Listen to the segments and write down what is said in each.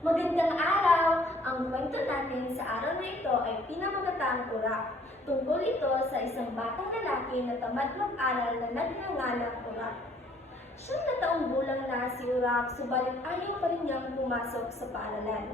Magandang araw! Ang kwento natin sa araw na ito ay Pinamagatang Urak. Tungkol ito sa isang batang lalaki na tamad mag-aral na nagngangalang Urak. Siyam na taong gulang na si Urak, subalit ayaw pa rin niyang pumasok sa paaralan.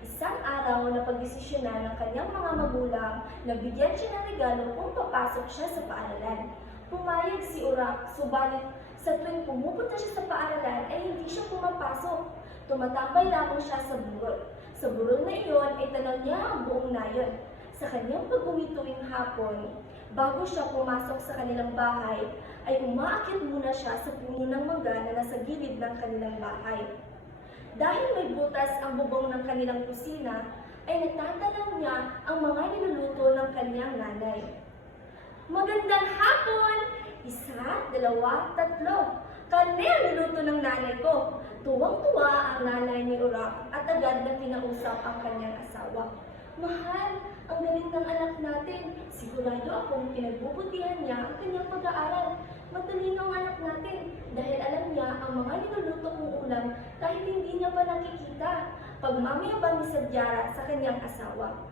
Isang araw na pagdesisyonan ng kanyang mga magulang na bigyan siya ng regalo kung papasok siya sa paaralan. Pumayag si Urak, subalit sa tuwing pumupunta siya sa paaralan ay hindi siya pumapasok. Tumatambay lamang siya sa burol. Sa burol na iyon ay tanaw niya ang buong nayon. Sa kanyang pag-uwi tuwing hapon, bago siya pumasok sa kanilang bahay, ay umaakyat muna siya sa puno ng mangga na nasa gilid ng kanilang bahay. Dahil may butas ang bubong ng kanilang kusina, ay natatanaw niya ang mga niluluto ng kanyang nanay. Magandang hapon! Isa, dalawa, tatlo. Karne ang niluto ng nanay ko. Tuwang-tuwa ang nanay ni Urak at agad na kinausap ang kanyang asawa. Mahal, ang galing ng anak natin. Sigurado akong pinagbubutihan niya ang kanyang pag-aaral. Matalino ang anak natin dahil alam niya ang mga niluluto kong ulam kahit hindi niya pa nakikita. Pagmamayabang ni Sadyara sa kanyang asawa.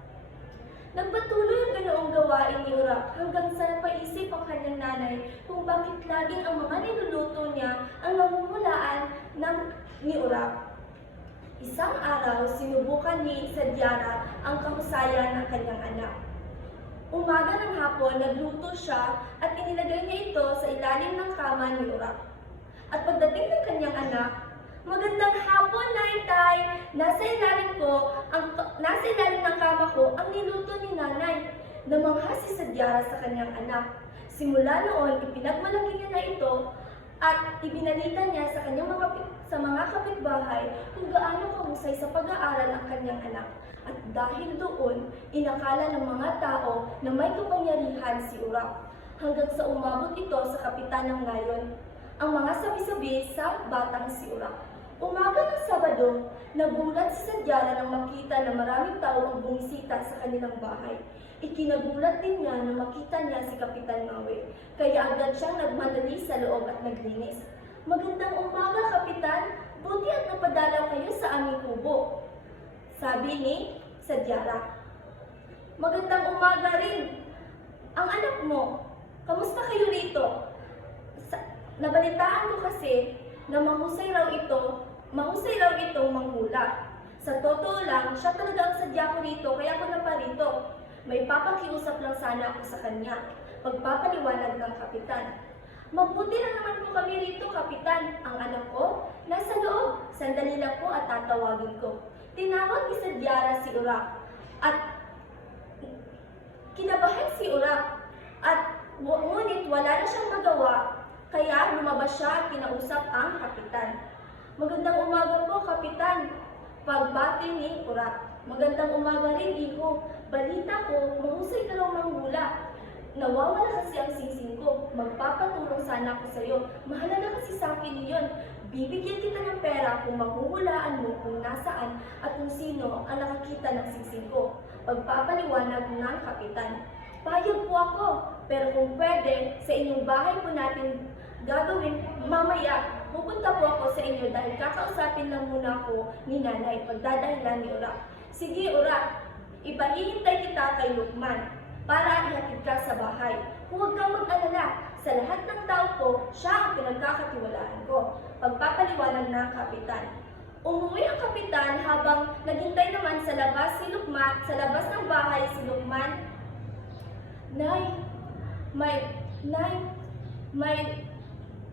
Nagpatuloy ang ganoong gawain ni Urak hanggang sa napaisip ang kanyang nanay kung bakit laging ang mga niluluto niya ang namumulaan ni Urak. Isang araw, sinubukan ni Sadyara ang kahusayan ng kanyang anak. Umaga ng hapon, nagluto siya at inilagay niya ito sa ilalim ng kama ni Urak. At pagdating ng kanyang anak, magandang hapon, Nay-Tay! Nasa ilalim ng kama ko ang niluto ni Nanay. Namangha si Sadyara sa kanyang anak. Simula noon, ipinagmalaki niya na ito at ibinalita niya sa mga kapitbahay kung gaano kahusay sa pag-aaral ang kanyang anak. At dahil doon, inakala ng mga tao na may kapangyarihan si Urak. Hanggang sa umabot ito sa kapitan ng ngayon, ang mga sabi-sabi sa batang si Urak. Umaga ng Sabado, nagulat si Sadyara nang makita na maraming tao ang bumisita sa kanilang bahay. Ikinagulat din niya na makita niya si Kapitan Mawe, kaya agad siyang nagmadali sa loob at naglinis. Magandang umaga, Kapitan! Buti at napadalaw kayo sa aming kubo, sabi ni Sadyara. Magandang umaga rin! Ang anak mo, kamusta kayo rito? Nabalitaan ko kasi na mahusay raw itong manghula. Sa totoo lang, siya talaga ang sadya ko rito, kaya ako naparito. May papakiusap lang sana ako sa kanya. Pagpapaliwanag ng kapitan. Mabuti lang naman po kami rito, Kapitan. Ang anak ko, nasa loob. Sandali lang po at tatawagin ko. Tinawag ni Sadyara si Urak. At kinabahan si Urak. At ngunit wala na siyang magawa. Kaya lumabas siya at kinausap ang kapitan. Magandang umaga po, Kapitan. Pagbati ni Urak. Magandang umaga rin, Iho. Balita ko, mahusay ka raw manghula. Nawawala kasi ang singsing ko. Magpapatulong sana ako sa iyo. Mahalaga kasi sa akin yun. Bibigyan kita ng pera kung mahuhulaan mo kung nasaan at kung sino ang nakakita ng singsing ko. Pagpapaliwanag ng kapitan. Payag po ako, pero kung pwede, sa inyong bahay po natin gagawin mamaya. Pupunta po ako sa inyo dahil kakausapin lang muna ako ni Nanay pagdadahilan ni Urak. Sige, Urak, ipahihintay kita kay Lukman para ihatid ka sa bahay. Huwag kang mag-alala, sa lahat ng tao ko, siya ang pinagkakatiwalaan ko. Pagpapaliwanag ng kapitan. Umuwi ang kapitan habang naghintay naman sa labas ng bahay si Lukman.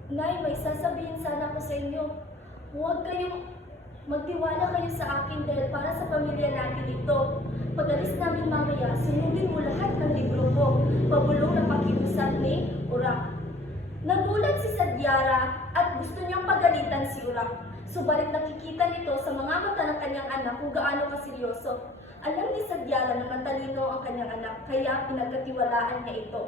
Nay, may sasabihin sana ko sa inyo. Huwag kayong magtiwala kayo sa akin dahil para sa pamilya natin ito. Pag-alis namin mamaya, sunugin mo lahat ng libro ko. Pabulong na pakiusap ni Urak. Nagulat si Sadyara at gusto niyang pagalitan si Urak. Subalit nakikita nito sa mga mata ng kanyang anak kung gaano kaseryoso. Alam ni Sadyara na matalino ang kanyang anak, kaya pinagkatiwalaan niya ito.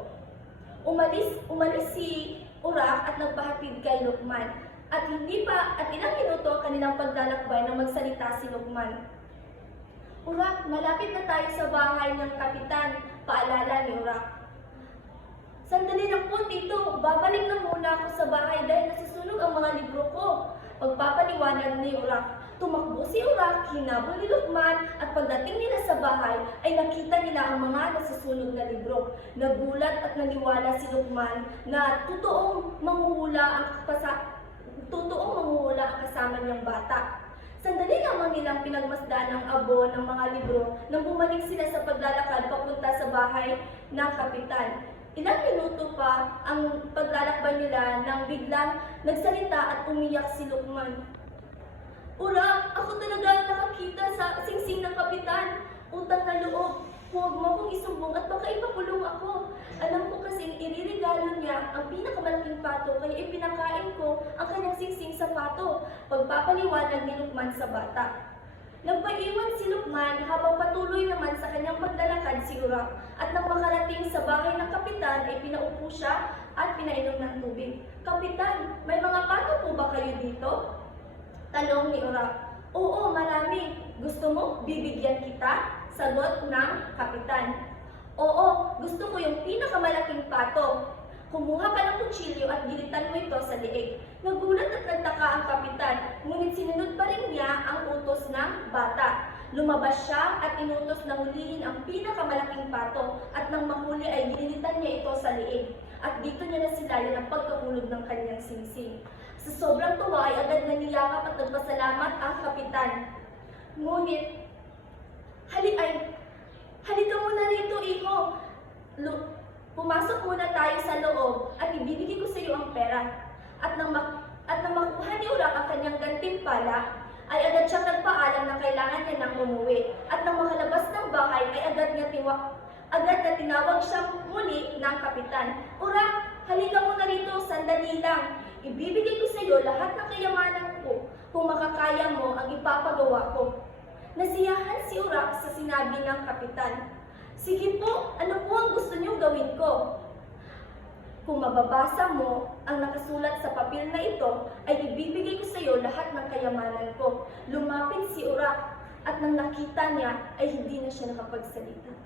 Umalis si Urak at nagpahatid kay Lukman. At ilang minuto kanilang paglalakbay na magsalita si Lukman. Urak, malapit na tayo sa bahay ng kapitan, paalala ni Urak. Sandali lang po, Tito, babalik na muna ako sa bahay dahil nasusunog ang mga libro ko. Pagpapaliwanag ni Urak, tumakbo si Urak, Urak hinabol ni Lukman at pagdating nila sa bahay ay nakita nila ang mga nasusunog na libro. Nagulat at naniwala si Lukman na totoong manghuhula ang kasama niyang bata. Sandali lamang nilang pinagmasdaan ang abo ng mga libro nang bumalik sila sa paglalakad papunta sa bahay ng kapitan. Ilang minuto pa ang paglalakbay nila nang biglang nagsalita at umiyak si Lukman. Urak, ako talaga ang nakakita sa singsing ng kapitan. Utang na loob. Huwag mo akong isumbong at baka ipakulong ako. Alam ko kasing iriregalo niya ang pinakamalaking pato kaya ipinakain ko ang kanyang singsing sa pato. Pagpapaliwanag ni Lukman sa bata. Nagpaiwan si Lukman habang patuloy naman sa kanyang paglalakad si Urak at nang makarating sa bahay ng kapitan ay pinaupo siya at pinainom ng tubig. Kapitan, may mga pato po ba kayo dito? Tanong ni Urak. Oo, marami. Gusto mo bibigyan kita? Sagot ng kapitan. Oo, gusto ko yung pinakamalaking pato. Kumuha ka ng kutsilyo at gilitan mo ito sa liig. Nagulat at nagtaka ang kapitan, ngunit sinunod pa rin niya ang utos ng bata. Lumabas siya at inutos na hulihin ang pinakamalaking pato at nang mahuli ay gilitan niya ito sa liig. At dito niya nasilayan ang pagkahulog ng kanyang singsing. Sa sobrang tuwa ay agad na niyakap at nagpasalamat ang kapitan. Ngunit, halika muna rito, iho. Pumasok muna tayo sa loob at ibibigay ko sa iyo ang pera. At nang makuha ni Urak ang kanyang gantimpala, ay agad siyang nagpaalam na kailangan niya nang umuwi. At nang makalabas ng bahay ay agad na tinawag siyang muli ng kapitan. Urak, halika muna rito, sandali lang. Ibibigay ko sa iyo lahat ng kayamanan ko. Kung makakaya mo ang ipapagawa ko. Nasiyahan si Urak sa sinabi ng kapitan. Sige po, ano po ang gusto niyong gawin ko? Kung mababasa mo ang nakasulat sa papel na ito, ay ibibigay ko sa iyo lahat ng kayamanan ko. Lumapit si Urak at nang nakita niya ay hindi na siya nakapagsalita.